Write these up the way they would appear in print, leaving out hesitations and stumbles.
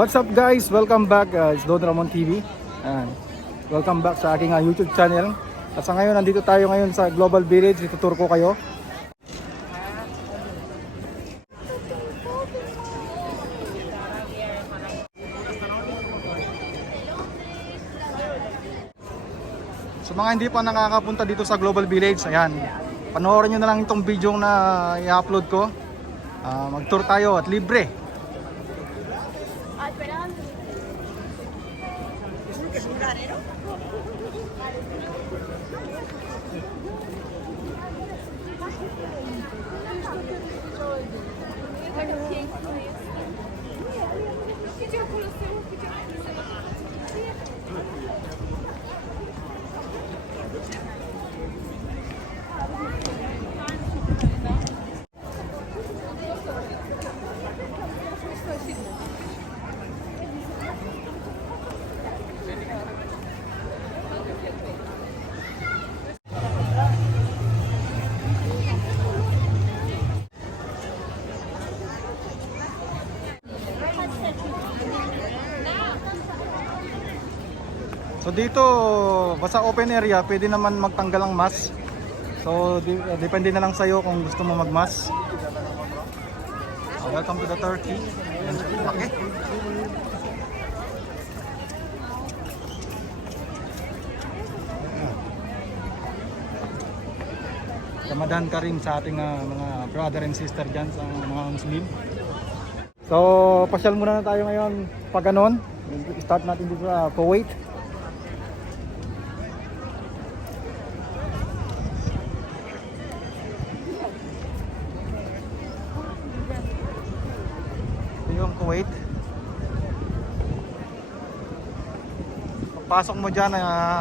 What's up guys? Welcome back. It's Don Ramon TV. And welcome back sa aking YouTube channel. At sa ngayon, nandito tayo ngayon sa Global Village. Itutur ko kayo. Sa mga hindi pa nakakapunta dito sa Global Village, ayan, panoorin nyo na lang itong video na i-upload ko. Mag-tour tayo at libre. So dito, basta open area, pwede naman magtanggal ang mask. So depende na lang sa'yo kung gusto mo magmask. Welcome to the Turkey. Okay. Ramadan ka rin sa ating mga brother and sister dyan sa mga Muslim. So pasyal muna na tayo ngayon pag ganon. Start natin dito sa Kuwait. Yung Kuwait. Pagpasok mo dyan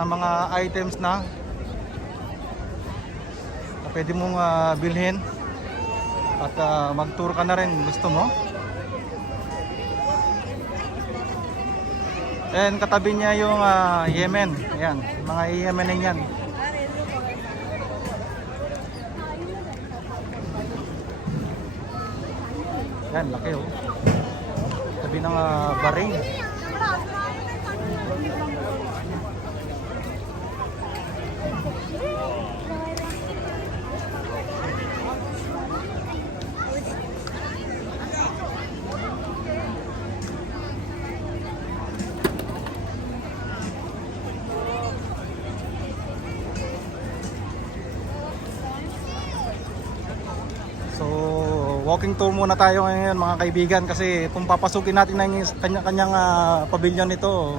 mga items na pwede mong bilhin at mag-tour ka na rin gusto mo. And katabi niya yung Yemen. Ayan, mga Yemenin yan. Yan, laki oh. Tabi ng Bahrain. So walking tour muna tayo ngayon mga kaibigan, kasi kung papasukin natin na yung kanya-kanyang pavilion nito,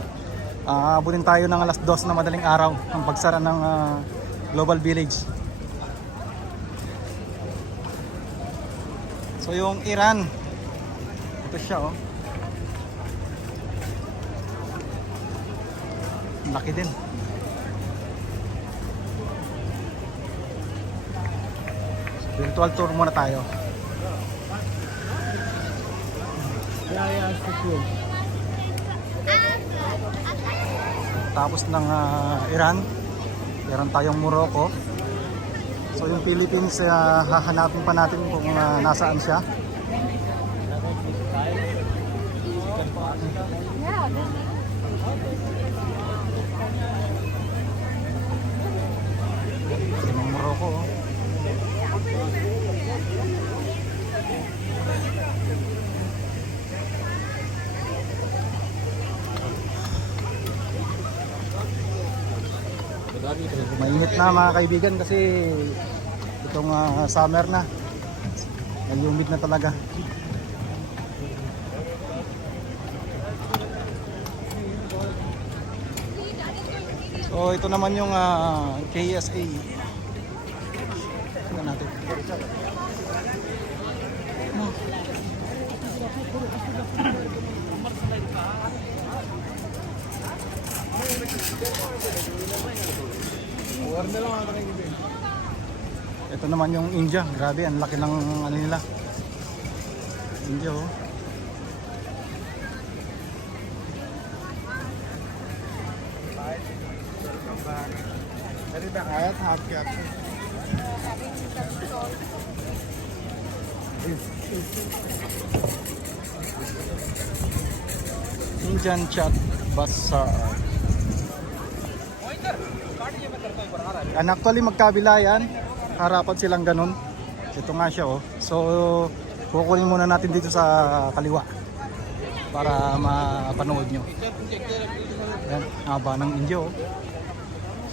abutin tayo ng alas 2 na madaling araw ang pagsara ng Global Village. So yung Iran, ito siya oh, laki din. Virtual tour muna tayo. Tapos ng Iran, meron tayong Morocco. So yung Philippines, hahanapin pa natin kung nasaan siya. Yung Morocco oh. Mainit na mga kaibigan kasi itong summer na, ay humid na talaga. So ito naman yung KSA. Tingnan natin. Ito naman yung India. Grabe, ang laki ng ano nila. India oh. Indian Chat Bazaar. And actually magkabila yan, harapan silang ganun. Ito nga siya oh. So kukunin muna natin dito sa kaliwa para mapanood nyo. Yan, haba ng India oh.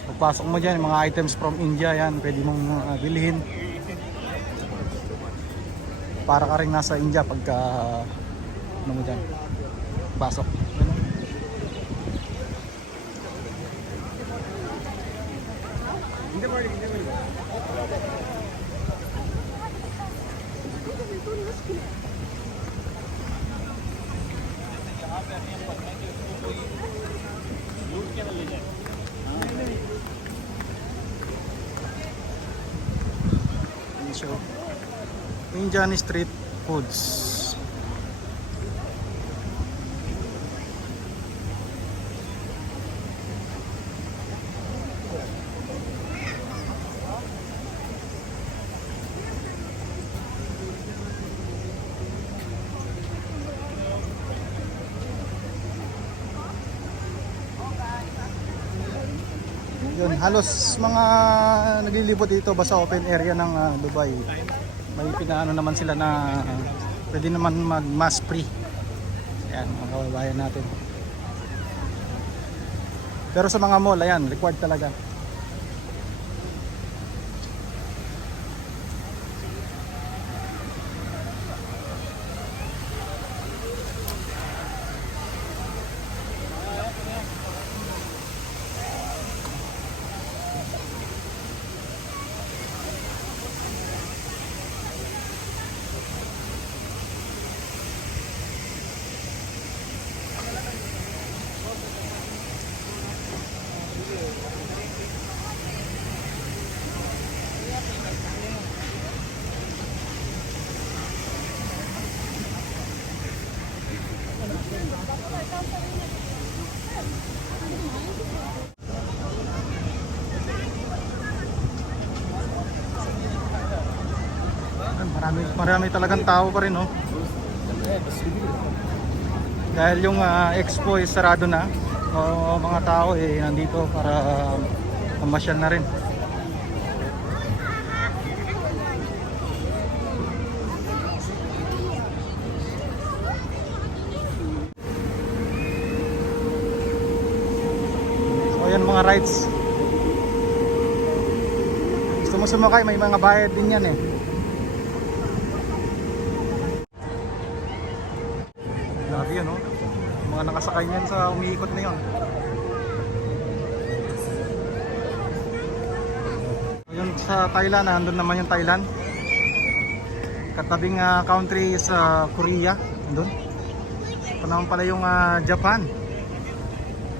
Pagpasok mo dyan, mga items from India yan, pwede mong bilhin. Para ka rin nasa India pagka ano mo dyan, pasok. So, Indian street foods. Yun, halos mga naglilibot dito basta open area ng Dubai. May pinaano naman sila na pwede naman mag mask free. Ayan, mga kababayan natin. Pero sa mga mall, ayan, required talaga. Marami talagang tao pa rin oh. Dahil yung expo is sarado na. Mga tao nandito para mamasyal na rin. So ayan mga rides. Gusto mo sumakay, may mga bayad din yan eh. Grabe yun oh. Yung mga nakasakay niyan sa umiikot na yun. Yun sa Thailand, nandun naman yung Thailand. Katabing country is Korea. Nandun. Ito naman pala yung Japan.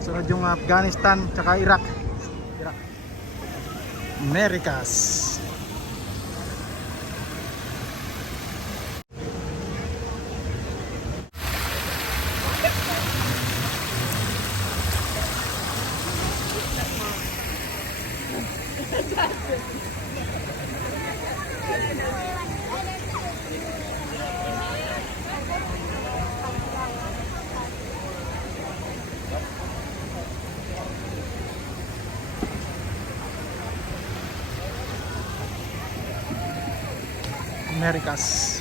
Sunod yung Afghanistan tsaka Iraq. Americas. Americas.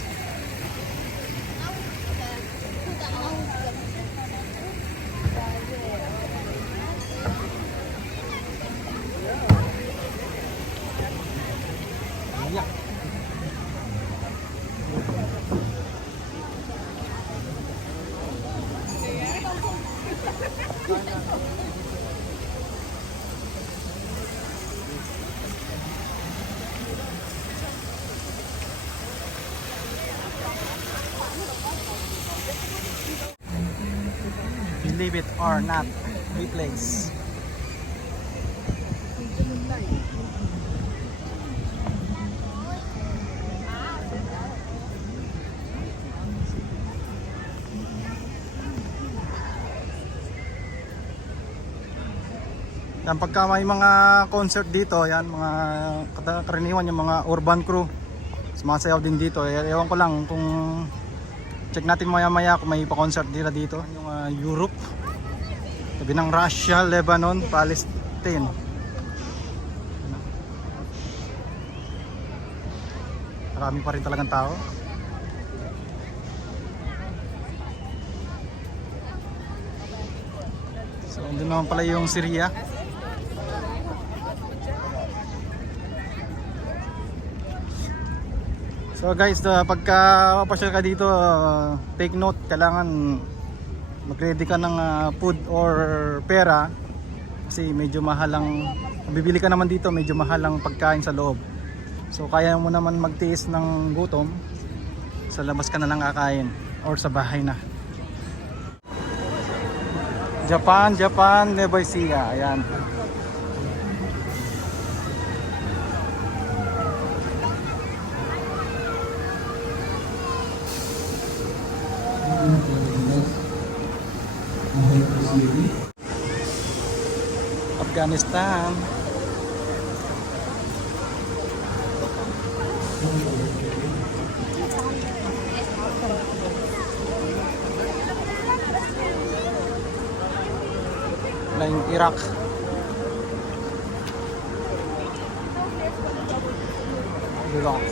Believe it or not, we place. Yan, pagka may mga concert dito, yan mga karaniwan yung mga urban crew, sumasayaw din dito. Ewan ko lang kung check natin maya maya kung may pa-concert dito. Yung Europe. Tabi ng Russia, Lebanon, Palestine. Marami pa rin talagang tao. So, andun naman pala yung Syria. So guys, pagka papasyal ka dito, take note, kailangan mag-ready ka ng food or pera kasi medyo mahal ang bibili ka naman dito, medyo mahal ang pagkain sa loob. So kaya mo naman magtiis ng gutom, sa labas ka na lang kakain or sa bahay na. Japan, Nueva Ecija, ayan. Afghanistan. Lain Iraq. Iraq.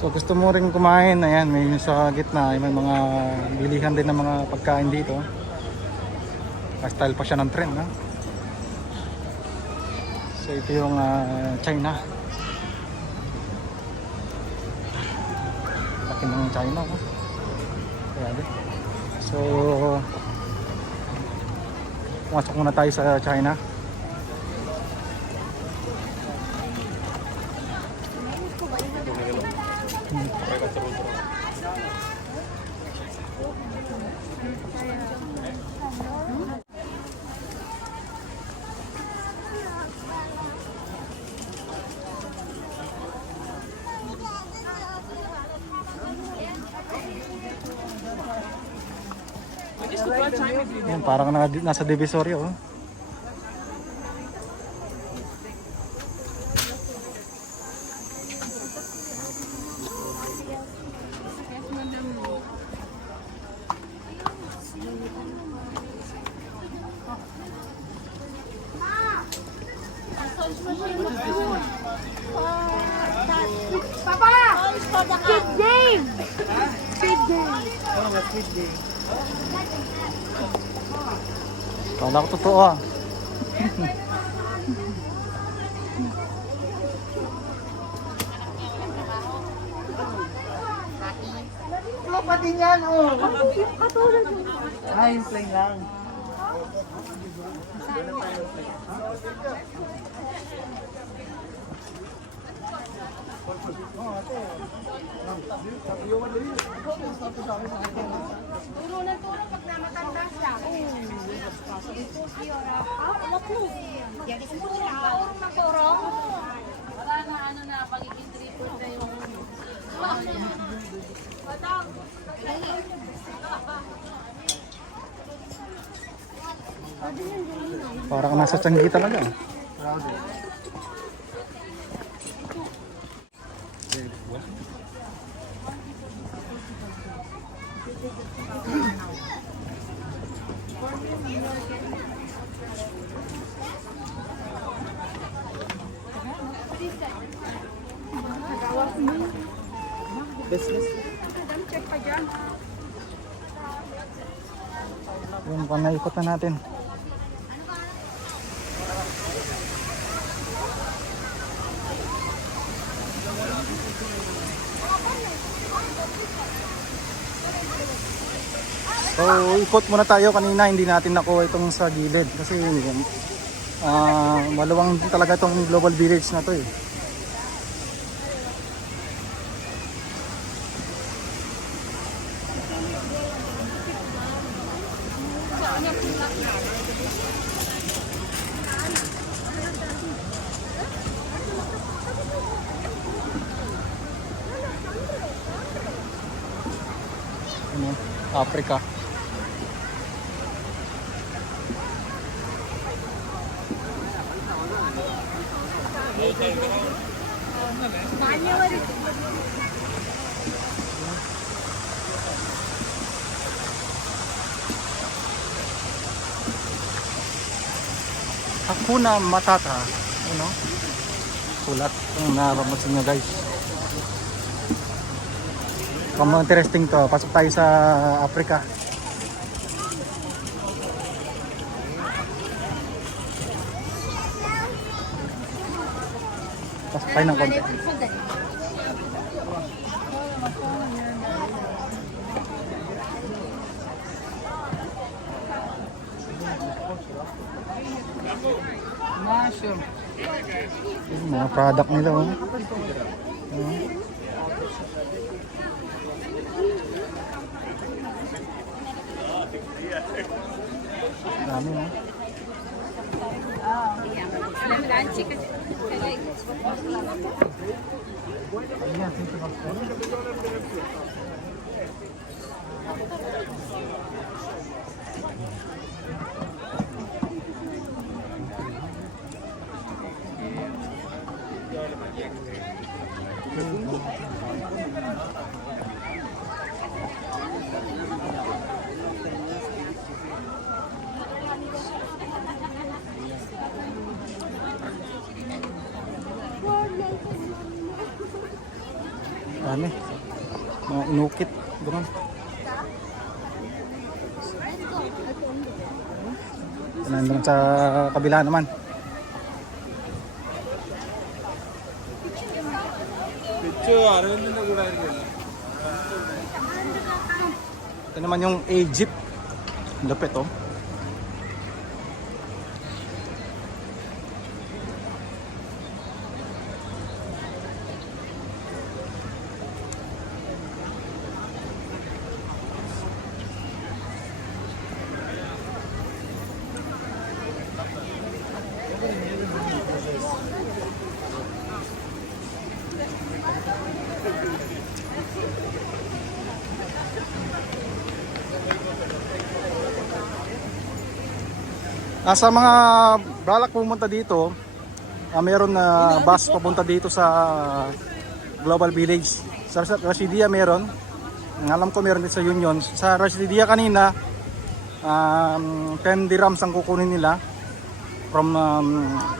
So gusto mo rin kumain, ayan, may sa gitna, may mga bilihan din ng mga pagkain dito. Style pa siya ng trend, ha? So ito yung China. Laki ng China, ha? Grabe. So pumasok muna tayo sa China. Yan, parang nasa Divisoria, oh. Papa! Squid Game! Squid Game! Squid Game. Kala ko totoo, ah. Ano pa din yan, oh? Katulad mo. Ay, plain lang. Turo ng turo pag namatanda siya. Yan is pula. Maturo. Wala na ano na pagiging triple na yung... Parang nasa Changi talaga. Business. Yung panaikot na natin. So ikot muna tayo, kanina hindi natin nakuha itong sa gilid kasi maluwang talaga itong global village na to, eh. Africa. Hakuna Matata, ano? Sulat kung napapansin nyo guys. Kung interesting to, pasok tayo sa Africa. Pasok tayo ng konti. Yung mga product nila, oh. Dami, oh. Dami. Mga inukit. Ganun. Nandun sa kabila naman. Ito naman yung Egypt. Lapit, oh. Nasa mga balak pumunta dito, meron na bus papunta dito sa Global Village. Sa Rasidia meron. Ang alam ko meron din sa Union. Sa Rasidia kanina, 10 dirhams ang kukunin nila from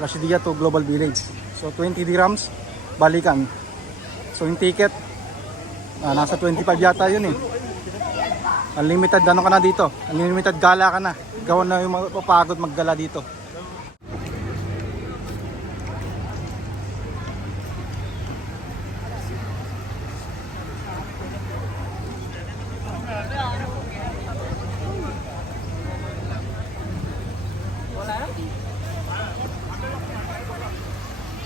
Rasidia to Global Village. So 20 dirhams, balikan. So yung ticket, nasa 25 yata yun eh. Unlimited ano ka na dito. Unlimited gala ka na. Ikaw na yung mapapagod maggala dito.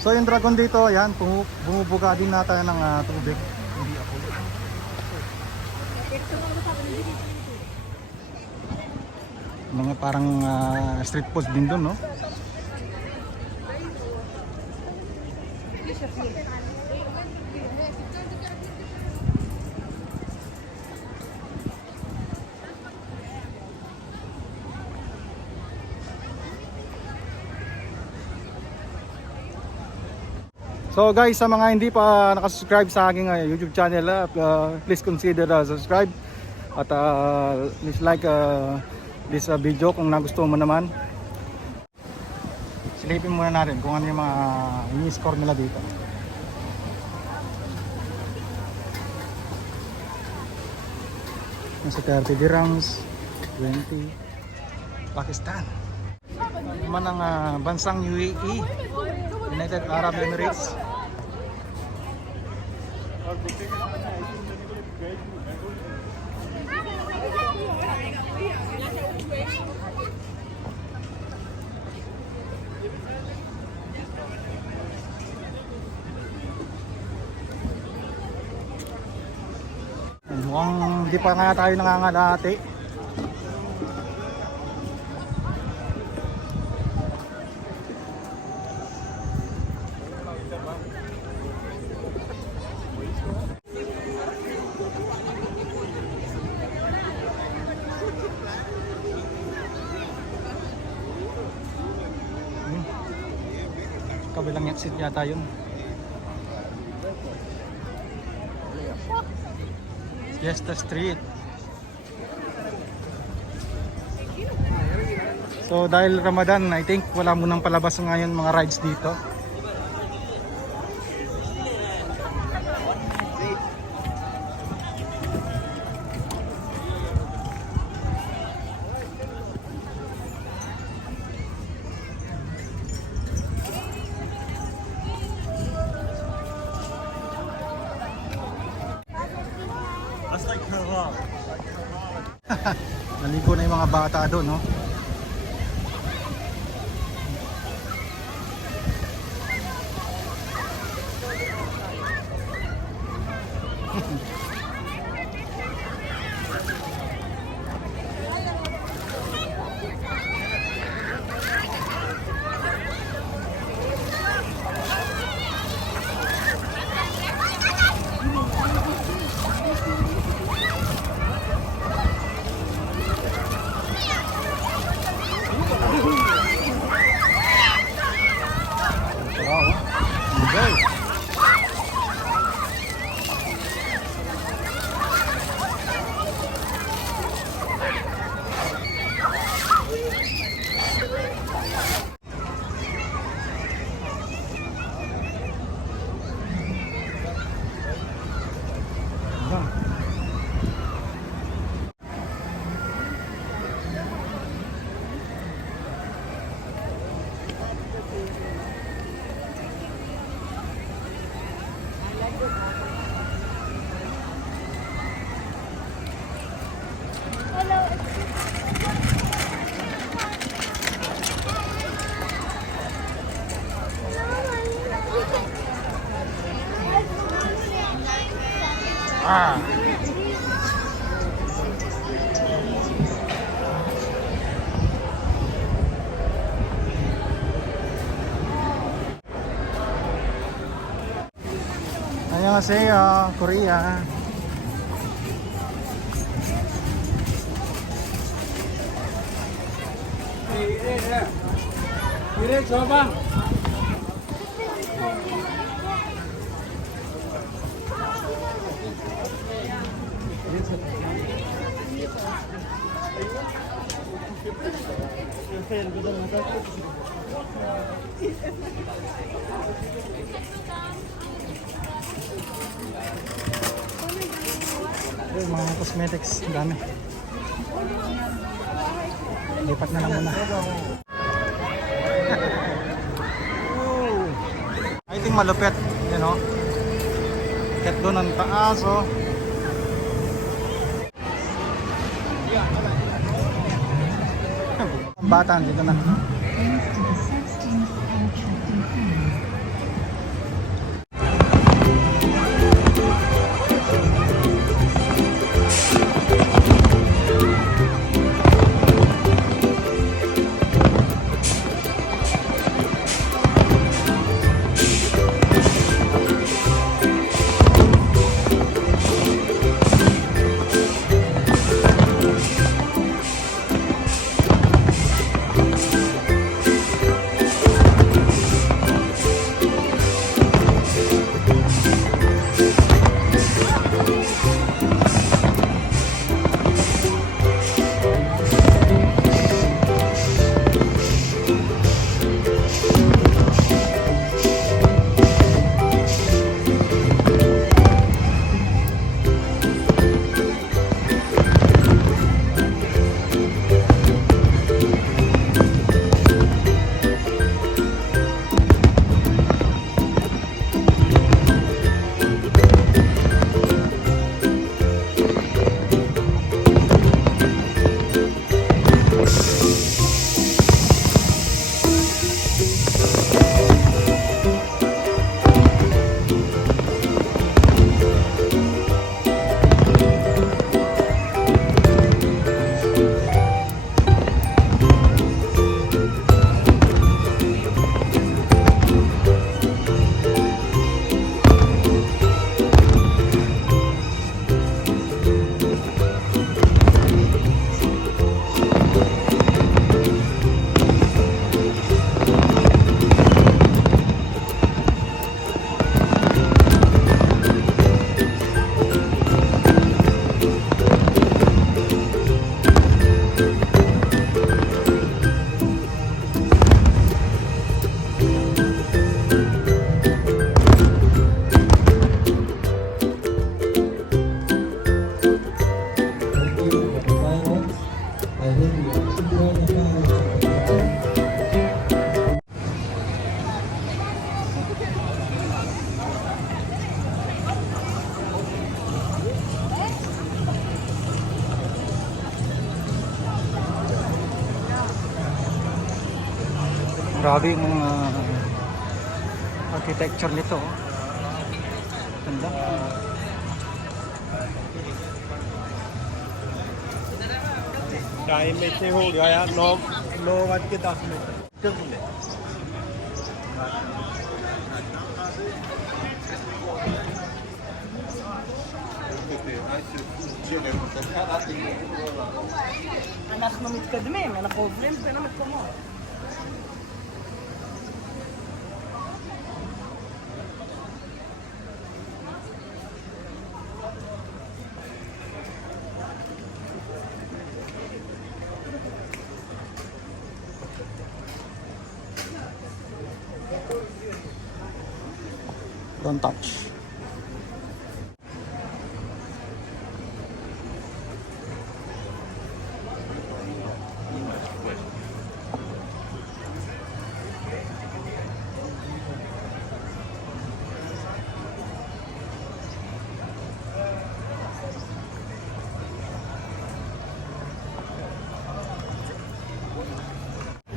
So yung dragon dito, ayan, bumubuga din nata ng tubig. Hindi ako. Mga parang street food din doon, no? So guys, sa mga hindi pa nakasubscribe sa aking YouTube channel, please consider subscribe at please like this video kung nagustuhan mo naman. Silipin muna natin kung ano yung mga ini-score nila dito. Nasa 30 dirhams, 20, Pakistan. Naman ang bansang UAE, United Arab Emirates. Mukhang hindi pa nga tayo nangangalahati. kabilang exit yata yun. Fiesta Street. So dahil Ramadan, I think wala munang palabas ngayon mga rides dito. Naligo na yung mga bata doon, no? Wow. Okay. Ah. 안녕하세요, Korea. 이래 줘봐. Ayun, mga cosmetics, ang dami. Lipat na lang muna. I think malupit, you know. Ket doon ang taas, oh. Ang bata, dito na. Grabe yung architecture nito. Oh. Ganda. Time ऐसे हो गया यार 9:10 चल ले אנחנו מתקדמים, אנחנו עוברים בין המקומות. Don't touch.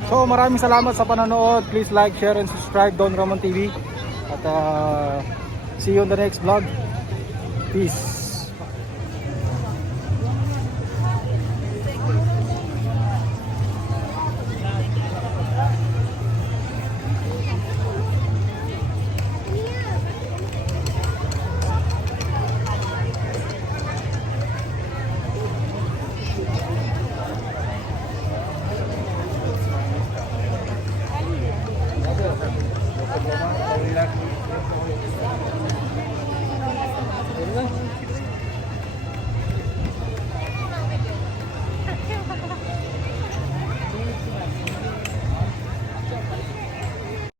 So maraming salamat sa panonood. Please like, share, and subscribe Don Ramon TV. At see you on the next vlog. Peace. Relax.